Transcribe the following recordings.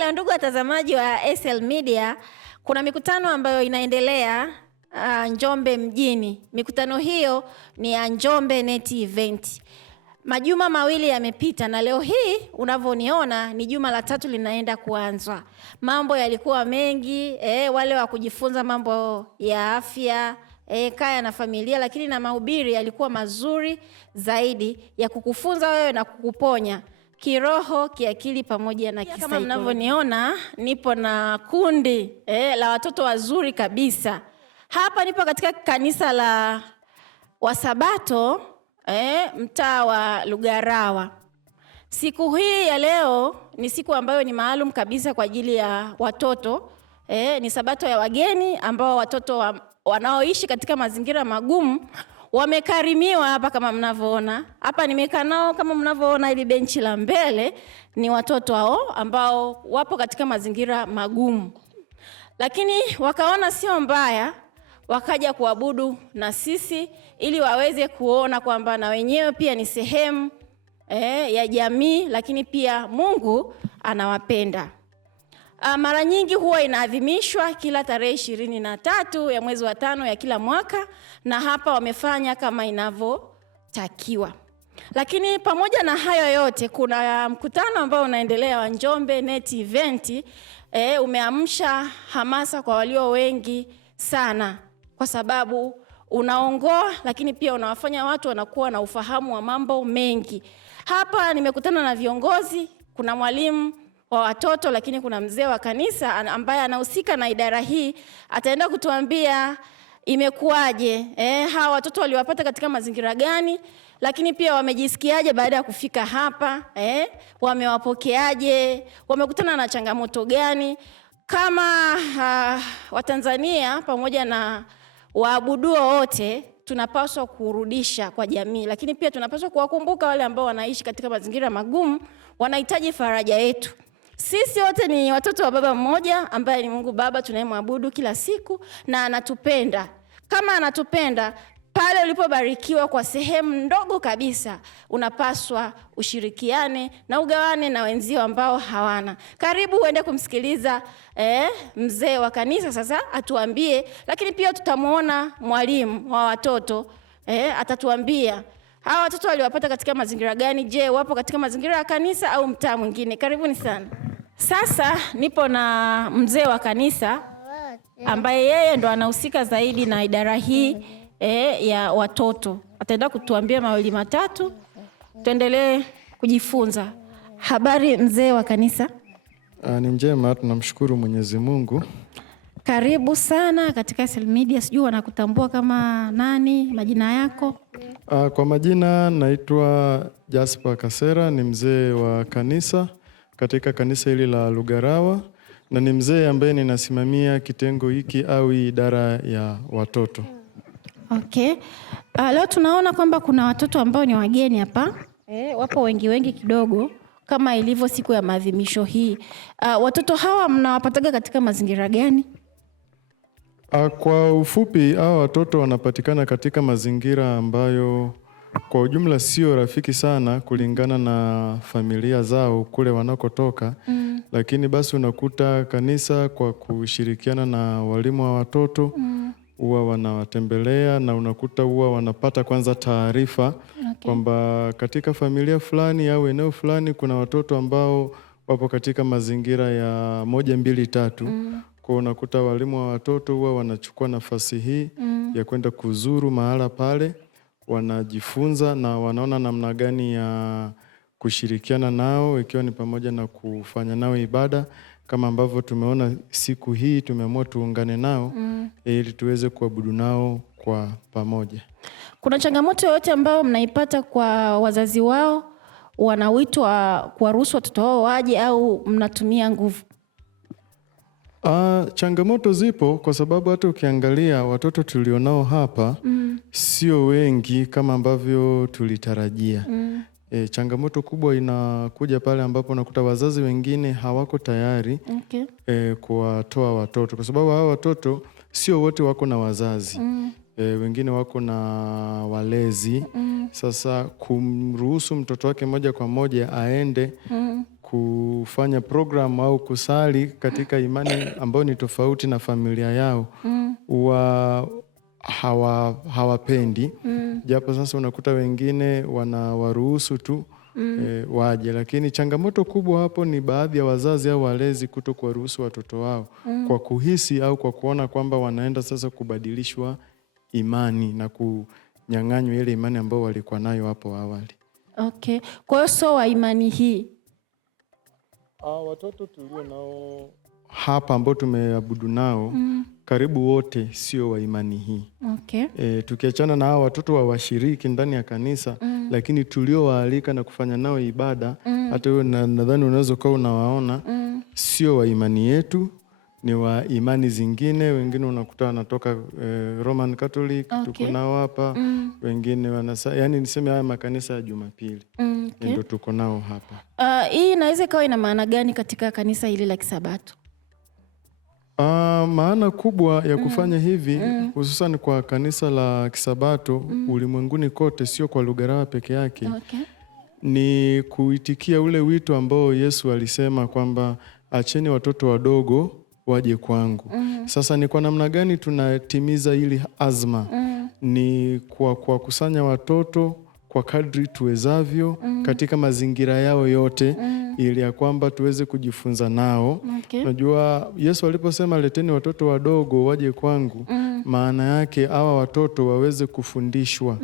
leo ndugu watazamaji wa SL Media, kuna mikutano ambayo inaendelea Njombe mjini. Mikutano hiyo ni ya Njombe Net Event. Majuma mawili yamepita na leo hii unavyoniona ni juma la 3 linaenda kuanzwa. Mambo yalikuwa mengi, wale wa kujifunza mambo ya afya, kaya na familia, lakini na mahubiri yalikuwa mazuri zaidi ya kukufunza wewe na kukuponya kiroho, kiakili pamoja na kisaikolojia. Kama mnavyoniona nipo na kundi la watoto wazuri kabisa. Hapa nipo katika kanisa la Wasabato mtaa wa Lugarawa. Siku hii ya leo ni siku ambayo ni maalum kabisa kwa ajili ya watoto. Ni sabato ya wageni ambao watoto wanaoishi katika mazingira magumu wamekarimiwa hapa kama mnavyoona. Hapa nimekaa nao kama mnavyoona, ili benchi la mbele ni watoto hao ambao wapo katika mazingira magumu. Lakini wakaona sio mbaya, wakaja kuabudu na sisi ili waweze kuona kwamba na wenyewe pia ni sehemu ya jamii, lakini pia Mungu anawapenda. Mara nyingi huwa inaadhimishwa kila tarehe 23 ya mwezi wa 5 ya kila mwaka, na hapa wamefanya kama inavyotakiwa. Lakini pamoja na hayo yote, kuna mkutano ambao unaendelea wa Njombe Net Event. Umeamsha hamasa kwa walio wengi sana, kwa sababu unaongoa, lakini pia unawafanya watu wanakuwa na ufahamu wa mambo mengi. Hapa nimekutana na viongozi, kuna mwalimu wa watoto, lakini kuna mzee wa kanisa ambaye anahusika na idara hii. Ataenda kutuambia imekuwaje, hawa watoto waliwapata katika mazingira gani, lakini pia wamejisikiaje baada ya kufika hapa, wamewapokeaje, wamekutana na changamoto gani. Kama Watanzania pamoja na waabuduo wote tunapaswa kurudisha kwa jamii, lakini pia tunapaswa kuwakumbuka wale ambao wanaishi katika mazingira magumu, wanahitaji faraja yetu. Sisi wote ni watoto wa baba mmoja ambaye ni Mungu Baba tunayemwabudu kila siku, na anatupenda. Kama anatupenda, pale ulipobarikiwa kwa sehemu ndogo kabisa, unapaswa ushirikiane na ugawane na wenzio ambao hawana. Karibu uende kumsikiliza mzee wa kanisa sasa atuambie, lakini pia tutamuona mwalimu wa watoto atatuambia hawa watoto waliwapata katika mazingira gani. Je, wapo katika mazingira ya kanisa au mtaa mwingine? Karibuni sana. Sasa nipo na mzee wa kanisa ambaye yeye ndo anahusika zaidi na idara hii ya watoto. Ataenda kutuambia mawili matatu, tuendelee kujifunza. Habari mzee wa kanisa? Ni njema, tunamshukuru Mwenyezi Mungu. Karibu sana katika SL Media. Sijui wanakutambua kama nani, majina yako? Kwa majina naitwa Jasper Kasera, ni mzee wa kanisa katika kanisa hili la Lugarawa, na ni mzee ambaye ninasimamia kitengo hiki au idara ya watoto. Okay. Leo tunaona kwamba kuna watoto ambao ni wageni hapa. Wapo wengi kidogo kama ilivyo siku ya maadhimisho hii. Watoto hawa mnawapataga katika mazingira gani? Kwa ufupi, hawa watoto wanapatikana katika mazingira ambayo kwa ujumla sio rafiki sana kulingana na familia zao kule wanakotoka. Lakini basi unakuta kanisa kwa kushirikiana na walimu wa watoto huwa wanawatembelea, na unakuta huwa wanapata kwanza taarifa kwamba katika familia fulani au eneo fulani kuna watoto ambao wapo katika mazingira ya 1, 2, 3. Kwa unakuta walimu wa watoto huwa wanachukua nafasi hii ya kwenda kuzuru mahala pale, wanajifunza na wanaona namna gani ya kushirikiana nao, ikiwa ni pamoja na kufanya nao ibada, kama ambavyo tumeona siku hii tumeamua tuungane nao ili tuweze kuabudu nao kwa pamoja. Kuna changamoto yoyote ambayo mnaipata kwa wazazi wao wanaoitwa kuwaruhusu watoto wao waje, au mnatumia nguvu? Changamoto zipo, kwa sababu hata ukiangalia watoto tulionao hapa sio wengi kama ambavyo tulitarajia. Changamoto kubwa inakuja pale ambapo unakuta wazazi wengine hawako tayari kuwatoa watoto, kwa sababu hao watoto sio wote wako na wazazi. Wengine wako na walezi. Sasa kumruhusu mtoto wake moja kwa moja aende kufanya program au kusali katika imani ambayo ni tofauti na familia yao hawapendi. Japo sasa unakuta wengine wanawaruhusu tu waje, lakini changamoto kubwa hapo ni baadhi ya wazazi au walezi kuto kuwaruhusu watoto wao kwa kuhisi au kwa kuona kwamba wanaenda sasa kubadilishwa imani na kunyang'anywa ile imani ambayo walikuwa nayo hapo awali. Okay. Kwa hiyo so wa imani hii watoto tulio nao hapa ambao tumeabudu nao karibu wote sio wa imani hii. Okay. Tukiachana na hao watoto wa washiriki ndani ya kanisa lakini tuliowaalika na kufanya nao ibada hata wewe nadhani unaweza kuwa unawaona sio wa imani yetu, ni wa imani zingine. Wengine unakuta wanatoka Roman Catholic, tuko nao hapa. Wengine yani niseme haya makanisa ya Jumapili ndio tuko nao hapa. Hii inaweza ikawa ina maana gani katika kanisa hili la Kisabato? Maana kubwa ya kufanya hivi hususan kwa kanisa la Kisabato ulimwenguni kote, sio kwa Lugarawa peke yake. Okay. Ni kuitikia ule wito ambao Yesu alisema kwamba acheni watoto wadogo waje kwangu. Sasa ni kwa namna gani tunatimiza ili azma? Ni kwa kusanya watoto kwa kadri tuwezavyo katika mazingira yao yote ili ya kwamba tuweze kujifunza nao. Okay. Najua Yesu aliposema leteni watoto wadogo waje kwangu, maana yake hawa watoto waweze kufundishwa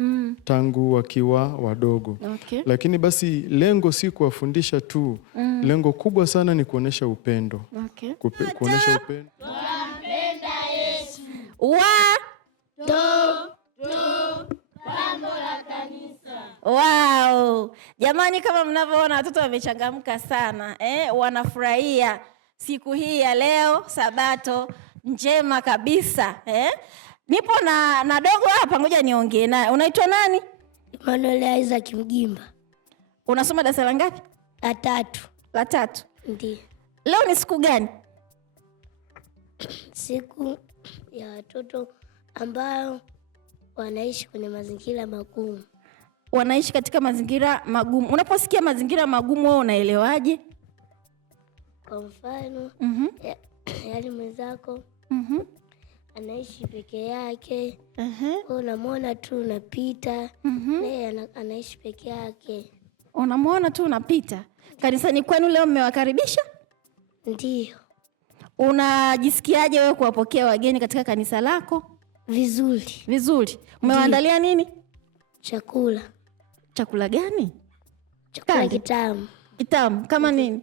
tangu wakiwa wadogo. Okay. Lakini basi lengo si kuwafundisha tu. Lengo kubwa sana ni kuonesha upendo. Okay. Kuonesha upendo. Twampenda Yesu. Pambo la kanisa. Wow. Jamani, kama mnavyoona watoto wamechangamka sana. Wanafurahia siku hii ya leo, Sabato njema kabisa. Nipo na dogo hapa, ngoja niongee naye. Unaitwa nani? Emmanuel Isaac Mgimba. Unasoma darasa la ngapi? La 3. La 3. Ndiyo. Leo ni siku gani? Siku ya watoto ambao wanaishi kwenye mazingira magumu. Wanaishi katika mazingira magumu. Unaposikia mazingira magumu wewe unaelewaje? Kwa mfano, yaani mwenzako anaishi peke yake. Unamwona tu unapita, yeye anaishi peke yake. Unamwona tu unapita. Kanisani kwenu leo mmewakaribisha? Ndiyo. Unajisikiaje wewe kuwapokea wageni katika kanisa lako? Vizuri. Vizuri. Umewaandalia nini? Chakula. Chakula gani? Chakula kitamu. Kitamu kama nini?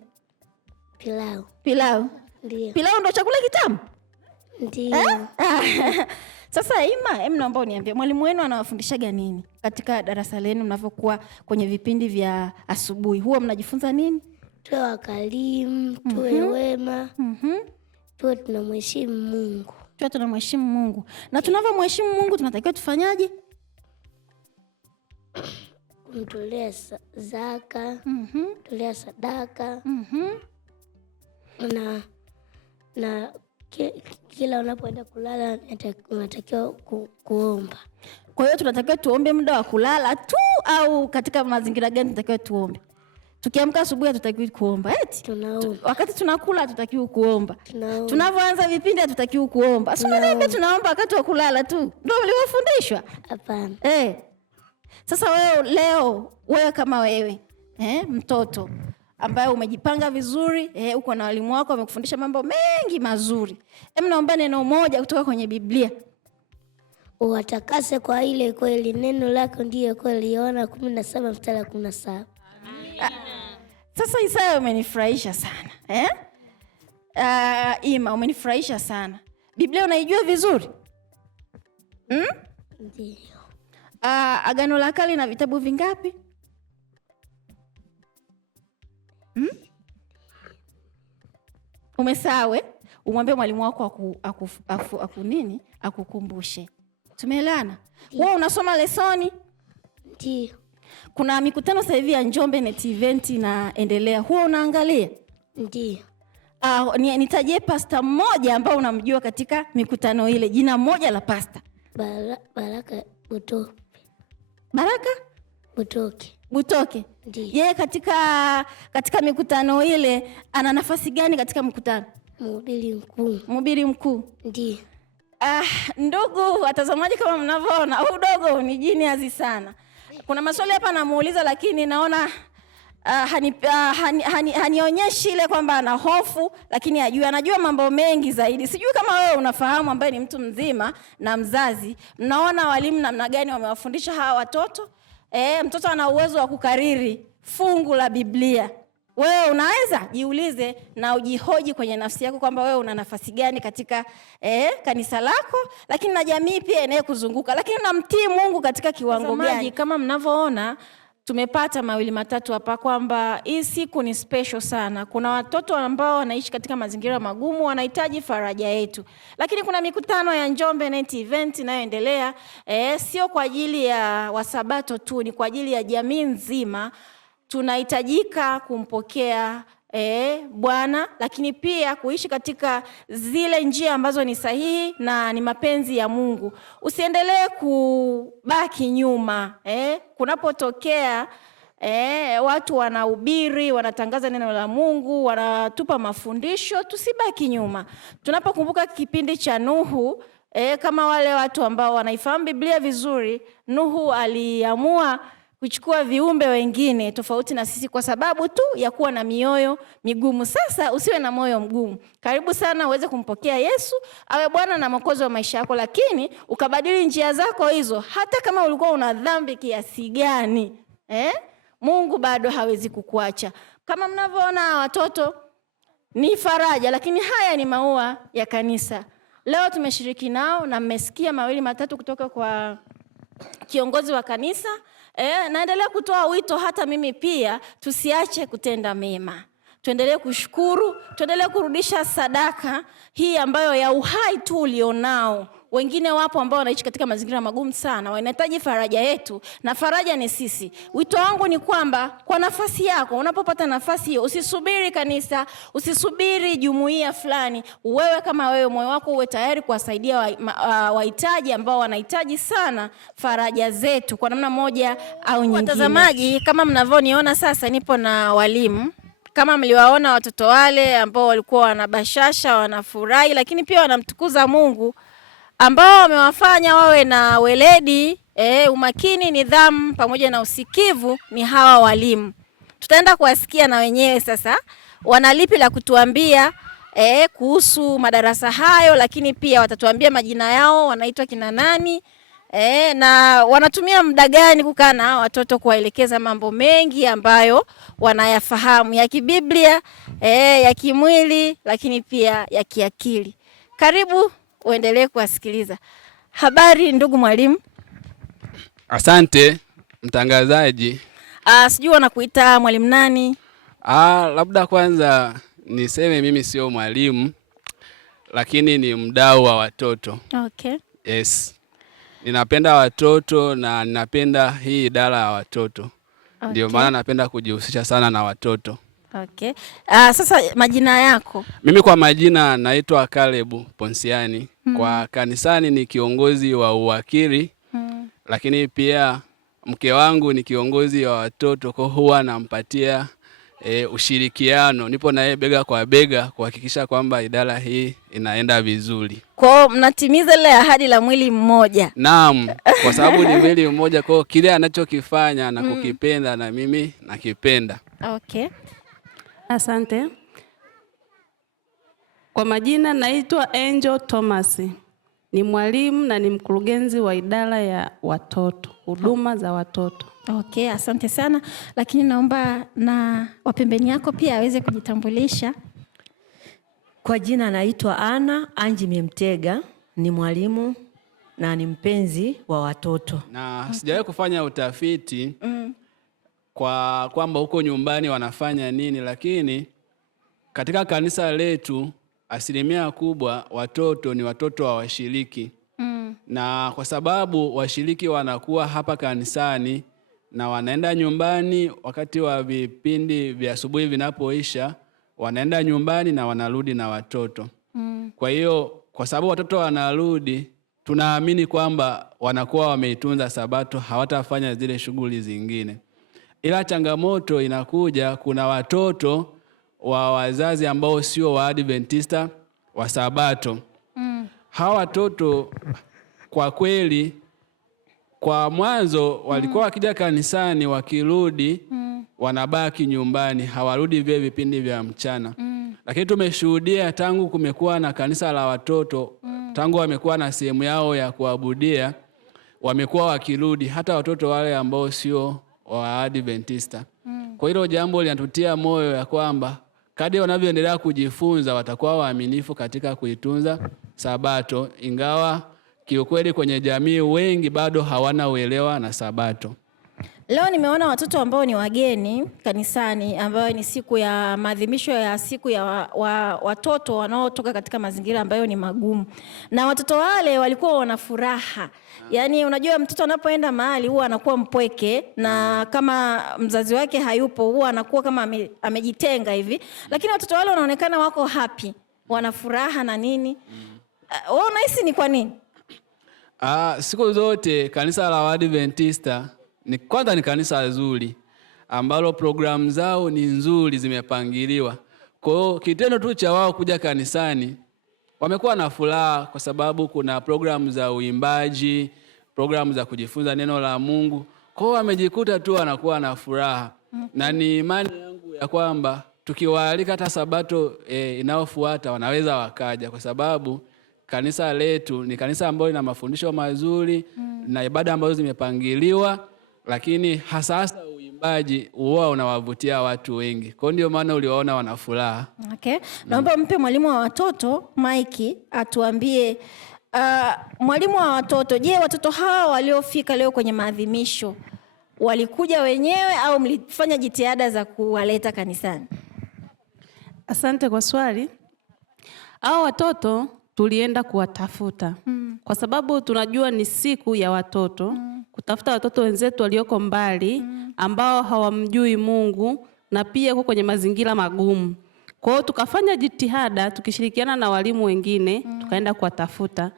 Pilau. Pilau. Ndiyo. Pilau ndo chakula kitamu? Ndiyo. Sasa Ima, naomba uniambie mwalimu wenu anawafundishaga nini katika darasa lenu mnapokuwa kwenye vipindi vya asubuhi? Huwa mnajifunza nini? Tuwe wakarimu, tuwe wema. Tuwe tunamheshimu Mungu. Tuwe tunamheshimu Mungu. Na tunavyomheshimu Mungu tunatakiwa tufanyaje? Kumtolea zaka, tolea sadaka. Na kila unapoenda kulala unatakiwa kuomba. Kwa hiyo tunatakiwa tuombe muda wa kulala tu, au katika mazingira gani tunatakiwa tuombe? Tukiamka asubuhi hatutakiwi kuomba eti? Tunaomba. Wakati tunakula hatutakiwi kuomba. Tunaomba. Tunavyoanza vipindi hatutakiwi kuomba. Sio niambie tunaomba wakati wa kulala tu. Ndio uliwafundishwa? Hapana. Sasa wewe kama wewe, mtoto ambaye umejipanga vizuri, uko na walimu wako wamekufundisha mambo mengi mazuri. Naomba neno moja kutoka kwenye Biblia. Uwatakase kwa ile kweli, neno lako ndiyo kweli. Yohana 17:17. Sasa Isaya umenifurahisha sana. Ima umenifurahisha sana. Biblia unaijua vizuri? Ndiyo. Agano la Kale na vitabu vingapi? Umesahau? Umwambie mwalimu wako akukumbushe. Tumeelewana? Wewe unasoma lesoni? Ndiyo. Kuna mikutano sasa hivi ya Njombe Net Event inaendelea. Huwa unaangalia? Ndiyo. Nitajie pasta mmoja ambao unamjua katika mikutano ile. Jina moja la pasta. Baraka Butoke. Baraka? Butoke. Butoke. Ndiyo. Yeye katika mikutano ile ana nafasi gani katika mkutano? Mhubiri mkuu. Mhubiri mkuu. Ndiyo. Ndugu watazamaji, kama mnavyoona udogo ni genius sana. Kuna maswali hapa namuuliza, lakini naona hanionyeshi ile kwamba ana hofu, lakini anajua mambo mengi zaidi. Sijui kama wewe unafahamu, ambaye ni mtu mzima na mzazi, mnaona walimu namna gani wamewafundisha hawa watoto? Mtoto ana uwezo wa kukariri fungu la Biblia. Wewe unaweza jiulize na ujihoji kwenye nafsi yako kwamba wewe una nafasi gani katika kanisa lako, lakini na jamii pia inayokuzunguka, lakini unamtii Mungu katika kiwango gani? Kama mnavyoona tumepata mawili matatu hapa kwamba hii siku ni special sana. Kuna watoto ambao wanaishi katika mazingira magumu, wanahitaji faraja yetu. Lakini kuna mikutano ya Njombe Net Event inayoendelea, sio kwa ajili ya Wasabato tu, ni kwa ajili ya jamii nzima. Tunahitajika kumpokea Bwana, lakini pia kuishi katika zile njia ambazo ni sahihi na ni mapenzi ya Mungu. Usiendelee kubaki nyuma. Kunapotokea watu wanahubiri, wanatangaza neno la Mungu, wanatupa mafundisho, tusibaki nyuma. Tunapokumbuka kipindi cha Nuhu, kama wale watu ambao wanaifahamu Biblia vizuri, Nuhu aliamua kuchukua viumbe wengine tofauti na sisi kwa sababu tu ya kuwa na mioyo migumu. Sasa usiwe na moyo mgumu. Karibu sana uweze kumpokea Yesu awe Bwana na Mwokozi wa maisha yako, lakini ukabadili njia zako hizo. Hata kama ulikuwa una dhambi kiasi gani, Mungu bado hawezi kukuacha. Kama mnavyoona watoto ni faraja, lakini haya ni maua ya kanisa. Leo tumeshiriki nao na mmesikia mawili matatu kutoka kwa kiongozi wa kanisa. Naendelea kutoa wito hata mimi pia, tusiache kutenda mema. Tuendelee kushukuru, tuendelee kurudisha sadaka hii ambayo ya uhai tu ulionao. Wengine wapo ambao wanaishi katika mazingira magumu sana, wanahitaji faraja yetu, na faraja ni sisi. Wito wangu ni kwamba kwa nafasi yako, unapopata nafasi hiyo, usisubiri kanisa, usisubiri jumuiya fulani. Wewe kama wewe, moyo wako uwe tayari kuwasaidia wahitaji ambao wanahitaji sana faraja zetu kwa namna moja au nyingine. Watazamaji, kama mnavyoniona sasa, nipo na walimu. Kama mliwaona watoto wale ambao walikuwa wanabashasha, wanafurahi, lakini pia wanamtukuza Mungu, ambao wamewafanya wawe na weledi, umakini, nidhamu pamoja na usikivu, ni hawa walimu. Tutaenda kuwasikia na wenyewe sasa wanalipi la kutuambia kuhusu madarasa hayo, lakini pia watatuambia majina yao, wanaitwa kina nani, na wanatumia muda gani kukaa na watoto kuwaelekeza mambo mengi ambayo wanayafahamu ya kibiblia, ya kimwili, lakini pia ya kiakili. Karibu uendelee kuwasikiliza. Habari ndugu mwalimu? Asante mtangazaji. Sijui wanakuita mwalimu nani? Labda kwanza niseme mimi sio mwalimu, lakini ni mdau wa watoto. Okay. Yes. Ninapenda watoto na ninapenda hii idara ya watoto. Okay. Ndio maana napenda kujihusisha sana na watoto. Okay. Sasa majina yako? Mimi kwa majina naitwa Caleb Ponsiani. Kwa kanisani ni kiongozi wa uwakili. Lakini pia mke wangu ni kiongozi wa watoto, kwa huwa nampatia ushirikiano. Nipo naye bega kwa bega kuhakikisha kwamba idara hii inaenda vizuri. Kwa mnatimiza ile ahadi la mwili mmoja? Naam, kwa sababu ni mwili mmoja, kwa kile anachokifanya na kukipenda na mimi nakipenda. Okay. Asante. Kwa majina naitwa Angel Thomas. Ni mwalimu na ni mkurugenzi wa idara ya watoto, huduma za watoto. Okay, asante sana. Lakini naomba na wapembeni yako pia aweze kujitambulisha. Kwa jina naitwa Ana Anji Mtega, ni mwalimu na ni mpenzi wa watoto. Na sijawahi kufanya utafiti kwa kwamba huko nyumbani wanafanya nini, lakini katika kanisa letu asilimia kubwa watoto ni watoto wa washiriki. Na kwa sababu washiriki wanakuwa hapa kanisani na wanaenda nyumbani wakati wa vipindi vya asubuhi vinapoisha, wanaenda nyumbani na wanarudi na watoto. Kwa hiyo kwa sababu watoto wanarudi, tunaamini kwamba wanakuwa wameitunza Sabato, hawatafanya zile shughuli zingine. ila changamoto inakuja, kuna watoto wa wazazi ambao sio Waadventista wa Sabato. Hawa watoto kwa kweli kwa mwanzo walikuwa wakija kanisani, wakirudi wanabaki nyumbani, hawarudi vile vipindi vya mchana. Lakini tumeshuhudia tangu kumekuwa na kanisa la watoto, tangu wamekuwa na sehemu yao ya kuabudia, wamekuwa wakirudi hata watoto wale ambao sio wa Adventista. Kwa hilo jambo linatutia moyo ya kwamba kadri wanavyoendelea kujifunza watakuwa waaminifu katika kuitunza Sabato, ingawa kiukweli kwenye jamii wengi bado hawana uelewa na Sabato. Leo nimeona watoto ambao ni wageni kanisani, ambayo ni siku ya maadhimisho ya siku ya watoto wanaotoka katika mazingira ambayo ni magumu. Na watoto wale walikuwa wana furaha. Yaani unajua mtoto anapoenda mahali huwa anakuwa mpweke, na kama mzazi wake hayupo huwa anakuwa kama amejitenga hivi. Lakini watoto wale wanaonekana wako happy, wana furaha na nini. Wewe unahisi ni kwa nini? Siku zote kanisa la Waadventista kwanza ni kanisa zuri ambalo programu zao ni nzuri, zimepangiliwa. Kwa hiyo kitendo tu cha wao kuja kanisani wamekuwa na furaha, kwa sababu kuna programu za uimbaji, programu za kujifunza neno la Mungu. Kwa hiyo wamejikuta tu wanakuwa na furaha. Na ni imani yangu ya kwamba tukiwaalika hata Sabato inayofuata wanaweza wakaja, kwa sababu kanisa letu ni kanisa ambalo lina mafundisho mazuri na ibada ambazo zimepangiliwa, lakini hasa uimbaji huwa unawavutia watu wengi. Kwa ndio maana uliwaona wana furaha. Okay. Naomba mpe mwalimu wa watoto Mike atuambie, mwalimu wa watoto, je, watoto hawa waliofika leo kwenye maadhimisho walikuja wenyewe au mlifanya jitihada za kuwaleta kanisani? Asante kwa swali. Hao watoto tulienda kuwatafuta kwa sababu tunajua ni siku ya watoto, kutafuta watoto wenzetu walioko mbali ambao hawamjui Mungu na pia kwa kwenye mazingira magumu. Kwa hiyo tukafanya jitihada tukishirikiana na walimu wengine, tukaenda kuwatafuta.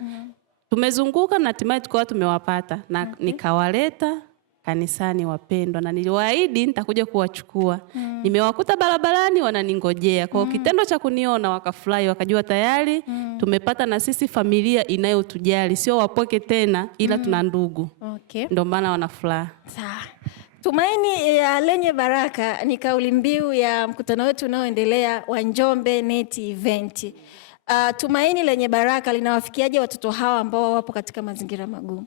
Tumezunguka na hatimaye tukawa tumewapata na nikawaleta kanisani wapendwa, na niliwaahidi nitakuja kuwachukua. Nimewakuta barabarani wananingojea. Kwa kitendo cha kuniona wakafurahi, wakajua tayari tumepata na sisi familia inayotujali, sio wapoke tena, ila tuna ndugu. Okay. Ndio maana wanafurahi. Sawa. Tumaini ya lenye baraka ni kauli mbiu ya mkutano wetu unaoendelea wa Njombe Net Event. Tumaini lenye baraka linawafikiaje watoto hawa ambao wapo katika mazingira magumu?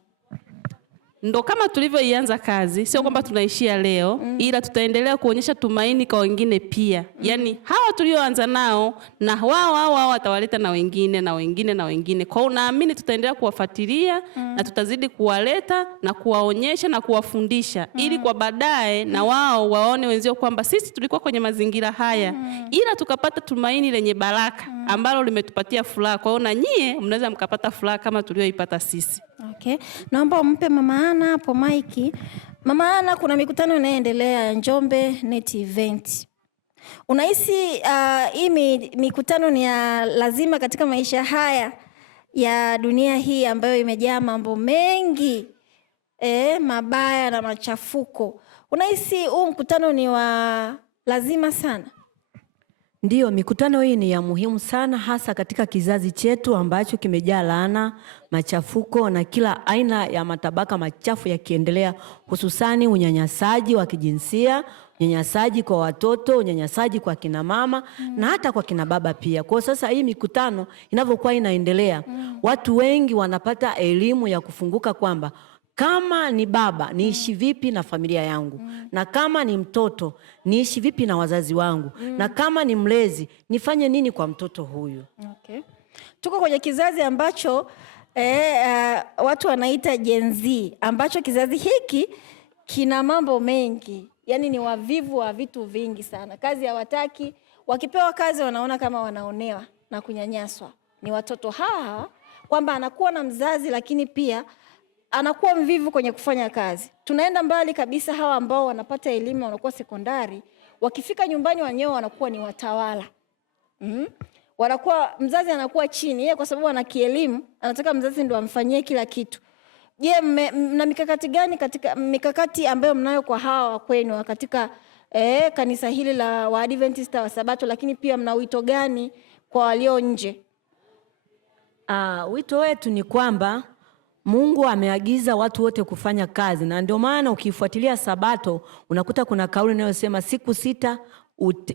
Ndo kama tulivyoianza kazi, sio kwamba tunaishia leo, ila tutaendelea kuonyesha tumaini kwa wengine pia. Yaani hawa tulioanza nao na wao watawaleta na wengine na wengine na wengine. Kwa hiyo naamini tutaendelea kuwafuatilia na tutazidi kuwaleta na kuwaonyesha na kuwafundisha ili kwa baadaye na wao waone wenzio kwamba sisi tulikuwa kwenye mazingira haya ila tukapata tumaini lenye baraka ambalo limetupatia furaha. Kwa hiyo na nyie mnaweza mkapata furaha kama tulioipata sisi. Okay. Naomba umpe Mama Ana hapo Mike. Mama Ana, kuna mikutano inayoendelea ya Njombe Net Event. Unahisi hii mikutano ni ya lazima katika maisha haya ya dunia hii ambayo imejaa mambo mengi mabaya na machafuko? Unahisi huu mkutano ni wa lazima sana? Ndiyo, mikutano hii ni ya muhimu sana, hasa katika kizazi chetu ambacho kimejaa laana, machafuko na kila aina ya matabaka machafu yakiendelea, hususani unyanyasaji wa kijinsia, unyanyasaji kwa watoto, unyanyasaji kwa kina mama na hata kwa kina baba pia. Kwa sasa hii mikutano inavyokuwa inaendelea, watu wengi wanapata elimu ya kufunguka kwamba kama ni baba niishi vipi na familia yangu, na kama ni mtoto niishi vipi na wazazi wangu, na kama ni mlezi nifanye nini kwa mtoto huyu. Okay. Tuko kwenye kizazi ambacho watu wanaita Gen Z, ambacho kizazi hiki kina mambo mengi, yaani ni wavivu wa vitu vingi sana. Kazi hawataki, wakipewa kazi wanaona kama wanaonewa na kunyanyaswa. Ni watoto hawa kwamba anakuwa na mzazi lakini pia anakuwa mvivu kwenye kufanya kazi. Tunaenda mbali kabisa, hawa ambao wanapata elimu wanakuwa sekondari, wakifika nyumbani wenyewe wanakuwa ni watawala. Wanakuwa, mzazi anakuwa chini yeye kwa sababu ana kielimu, anataka mzazi ndo amfanyie kila kitu. Je, mna mikakati gani katika mikakati ambayo mnayo kwa hawa kwenu katika kanisa hili la Waadventista wa Sabato, lakini pia mna wito gani kwa walio nje? Wito wetu ni kwamba Mungu ameagiza watu wote kufanya kazi, na ndio maana ukifuatilia Sabato unakuta kuna kauli inayosema siku 6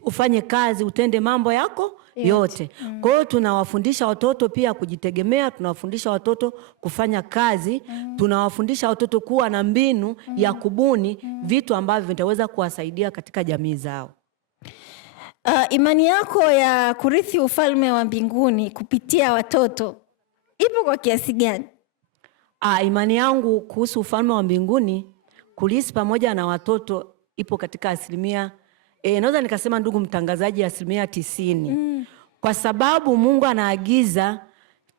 ufanye kazi, utende mambo yako yote. Kwa hiyo tunawafundisha watoto pia kujitegemea, tunawafundisha watoto kufanya kazi, tunawafundisha watoto kuwa na mbinu ya kubuni vitu ambavyo vitaweza kuwasaidia katika jamii zao. Imani yako ya kurithi ufalme wa mbinguni kupitia watoto ipo kwa kiasi gani? Imani yangu kuhusu ufalme wa mbinguni kulisi pamoja na watoto ipo katika asilimia naweza nikasema, ndugu mtangazaji, asilimia 90. Kwa sababu Mungu anaagiza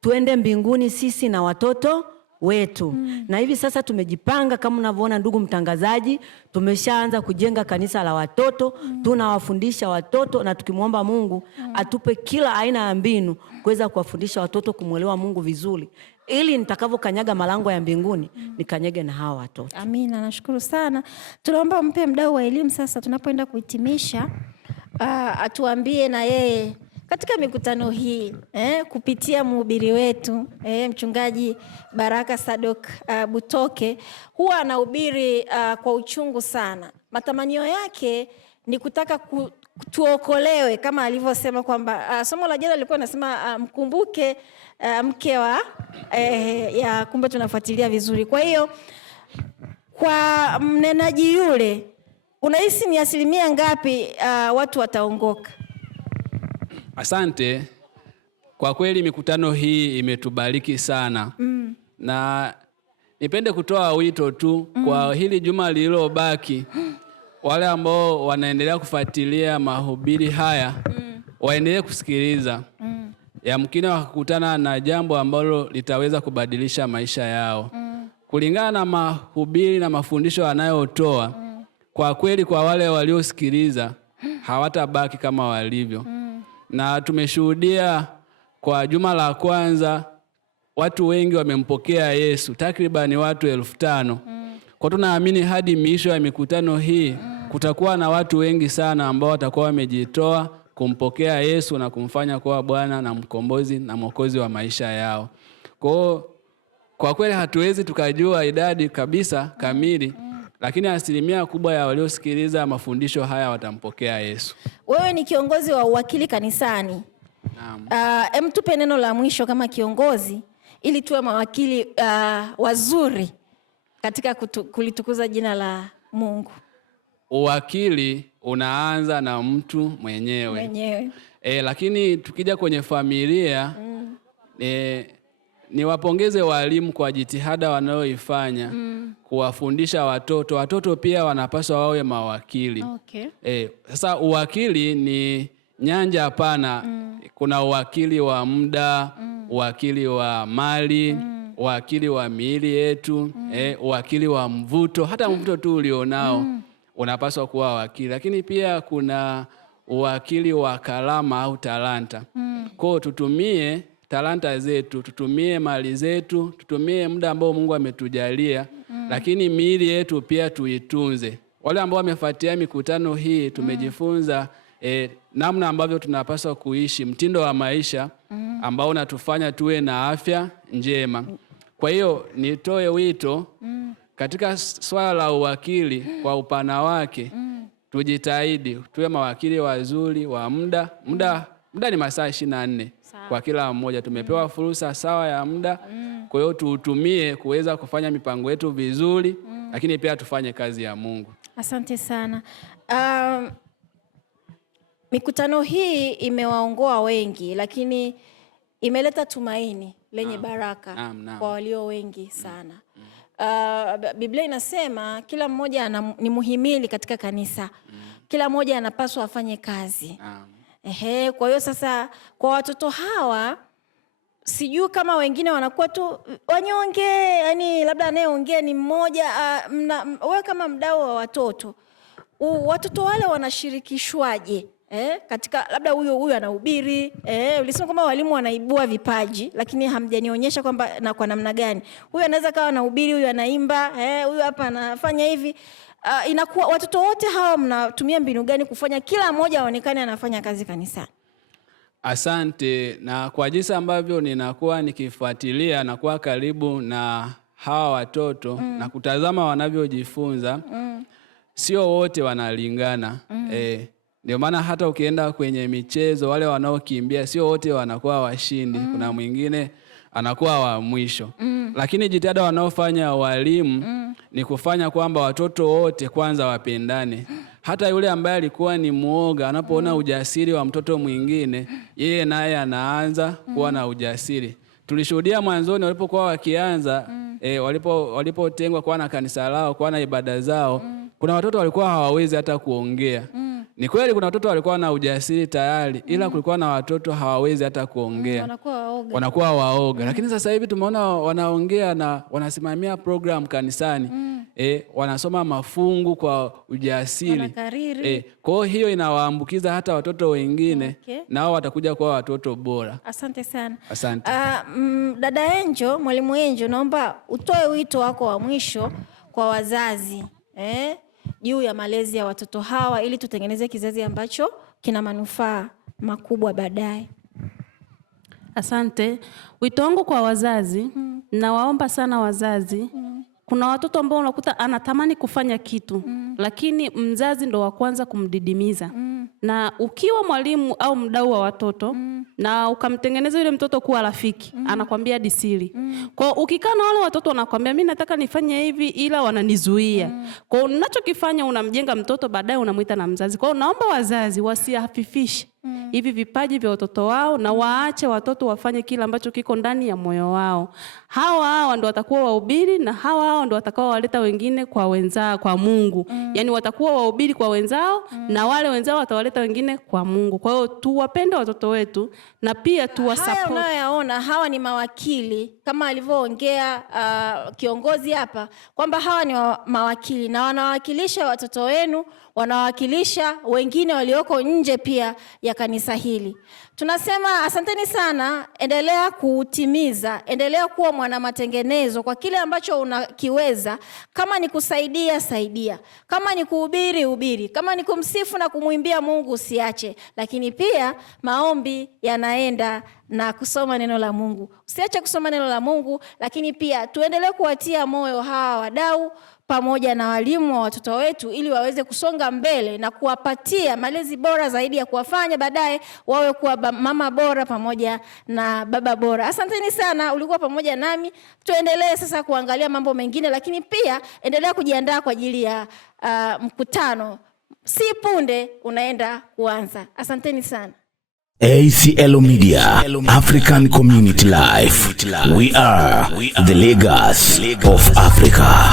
tuende mbinguni sisi na watoto wetu. Na hivi sasa tumejipanga kama unavyoona ndugu mtangazaji, tumeshaanza kujenga kanisa la watoto, tunawafundisha watoto na tukimwomba Mungu atupe kila aina ya mbinu kuweza kuwafundisha watoto kumwelewa Mungu vizuri, ili nitakavyokanyaga malango ya mbinguni nikanyage na hawa watoto. Amina, nashukuru sana. Tunaomba mpe mdau wa elimu sasa tunapoenda kuhitimisha, atuambie na yeye katika mikutano hii kupitia mhubiri wetu mchungaji Baraka Sadok Butoke, huwa anahubiri kwa uchungu sana. Matamanio yake ni kutaka tuokolewe, kama alivyosema kwamba somo la jana lilikuwa nasema mkumbuke mke wa ya kumbe tunafuatilia vizuri. Kwa hiyo kwa mnenaji yule unahisi ni asilimia ngapi watu wataongoka? Asante. Kwa kweli mikutano hii imetubariki sana. Na nipende kutoa wito tu kwa hili juma lililobaki, wale ambao wanaendelea kufuatilia mahubiri haya waendelee kusikiliza. Yamkini wakakutana na jambo ambalo litaweza kubadilisha maisha yao. Kulingana na mahubiri na mafundisho wanayotoa, kwa kweli kwa wale waliosikiliza hawatabaki kama walivyo. Na tumeshuhudia kwa juma la kwanza watu wengi wamempokea Yesu, takriban watu 5,000. Kwa tunaamini hadi miisho ya mikutano hii kutakuwa na watu wengi sana ambao watakuwa wamejitoa kumpokea Yesu na kumfanya kuwa Bwana na mkombozi na mwokozi wa maisha yao. Kwa kweli hatuwezi tukajua idadi kabisa kamili, lakini asilimia kubwa ya waliosikiliza mafundisho haya watampokea Yesu. Wewe ni kiongozi wa uwakili kanisani. Naam. Tupe neno la mwisho kama kiongozi ili tuwe mawakili wazuri katika kulitukuza jina la Mungu. Uwakili unaanza na mtu mwenyewe. Lakini tukija kwenye familia niwapongeze walimu kwa jitihada wanayoifanya kuwafundisha watoto. Watoto pia wanapaswa wawe mawakili. Okay. Sasa uwakili ni nyanja pana. Kuna uwakili wa muda, uwakili wa mali, uwakili wa miili yetu, uwakili wa mvuto, hata mvuto tu ulionao unapaswa kuwa wakili. Lakini pia kuna uwakili wa kalama au talanta. Kwa tutumie talanta zetu, tutumie mali zetu, tutumie muda ambao Mungu ametujalia, lakini miili yetu pia tuitunze. Wale ambao wamefuatia mikutano hii tumejifunza namna ambavyo tunapaswa kuishi, mtindo wa maisha ambao unatufanya tuwe na afya njema. Kwa hiyo nitoe wito katika swala la uwakili kwa upana wake, tujitahidi tuwe mawakili wazuri wa muda. Muda ni masaa 24 kwa kila mmoja. Tumepewa fursa sawa ya muda. Kwa hiyo tuutumie kuweza kufanya mipango yetu vizuri, lakini pia tufanye kazi ya Mungu. Asante sana. Mikutano hii imewaongoa wengi, lakini imeleta tumaini lenye baraka kwa walio wengi sana. Biblia inasema kila mmoja ni muhimili katika kanisa. Kila mmoja anapaswa afanye kazi. Kwa hiyo sasa kwa watoto hawa sijui kama wengine wanakuwa tu wanyonge, yani labda anayeongea ni mmoja. Wewe kama mdau wa watoto wale wanashirikishwaje katika labda huyu anahubiri, ulisema kwamba walimu wanaibua vipaji, lakini hamjanionyesha kwamba na kwa namna gani. Huyu anaweza kawa anahubiri, huyu anaimba, huyu hapa anafanya hivi. Inakuwa watoto wote hawa mnatumia mbinu gani kufanya kila mmoja aonekane anafanya kazi kanisani? Asante. Na kwa jinsi ambavyo ninakuwa nikifuatilia na kuwa karibu na hawa watoto na kutazama wanavyojifunza, sio wote wanalingana. Ndio maana hata ukienda kwenye michezo, wale wanaokimbia sio wote wanakuwa washindi. Kuna mwingine anakuwa wa mwisho. Lakini jitihada wanaofanya walimu ni kufanya kwamba watoto wote kwanza wapendane. Hata yule ambaye alikuwa ni muoga, anapoona ujasiri wa mtoto mwingine, yeye naye anaanza kuwa na ujasiri. Tulishuhudia mwanzoni walipokuwa wakianza, walipotengwa kwa na kanisa lao, kwa na ibada zao, kuna watoto walikuwa hawawezi hata kuongea. Ni kweli kuna watoto walikuwa na ujasiri tayari, ila kulikuwa na watoto hawawezi hata kuongea. Wanakuwa waoga. Lakini sasa hivi tumeona wanaongea na wanasimamia program kanisani. Wanasoma mafungu kwa ujasiri. Kwa hiyo inawaambukiza hata watoto wengine, nao watakuja kuwa watoto bora. Asante sana. Asante. Dada Angel, mwalimu Angel, naomba utoe wito wako wa mwisho kwa wazazi juu ya malezi ya watoto hawa, ili tutengeneze kizazi ambacho kina manufaa makubwa baadaye. Asante. Wito wangu kwa wazazi, nawaomba sana wazazi, kuna watoto ambao unakuta anatamani kufanya kitu, lakini mzazi ndo wa kwanza kumdidimiza. Na ukiwa mwalimu au mdau wa watoto, na ukamtengeneza yule mtoto kuwa rafiki, anakwambia disili. Kwa ukikaa na wale watoto wanakwambia mimi nataka nifanye hivi ila wananizuia. Kwa unachokifanya unamjenga mtoto, baadaye unamuita na mzazi. Kwa naomba wazazi wasiafifishe hivi vipaji vya watoto wao, na waache watoto wafanye kila ambacho kiko ndani ya moyo wao. Hawa ndio watakuwa wahubiri, na hawa ndio watakao waleta wengine kwa wenzao, kwa Mungu. Yaani watakuwa wahubiri kwa wenzao, na wale wenzao watawaleta wengine kwa Mungu. Kwa hiyo tuwapende watoto wetu, na pia tuwasupport. Haya unayoyaona, hawa ni mawakili kama alivyoongea kiongozi hapa, kwamba hawa ni mawakili na wanawakilisha watoto wenu, wanawakilisha wengine walioko nje pia ya kanisa hili. Tunasema asanteni sana, endelea kutimiza, endelea kuwa mwana matengenezo kwa kile ambacho unakiweza. Kama ni kusaidia, saidia. Kama ni kuhubiri, hubiri. Kama ni kumsifu na kumuimbia Mungu, usiache. Lakini pia maombi yanaenda na kusoma neno la Mungu. Usiache kusoma neno la Mungu, lakini pia tuendelee kuwatia moyo hawa wadau pamoja na walimu wa watoto wetu, ili waweze kusonga mbele na kuwapatia malezi bora zaidi ya kuwafanya baadaye wawe kuwa mama bora pamoja na baba bora. Asanteni sana, ulikuwa pamoja nami. Tuendelee sasa kuangalia mambo mengine, lakini pia endelea kujiandaa kwa ajili ya mkutano. Si punde unaenda kuanza. Asanteni sana. ACL Media, African Community Life. We are the Lagos of Africa.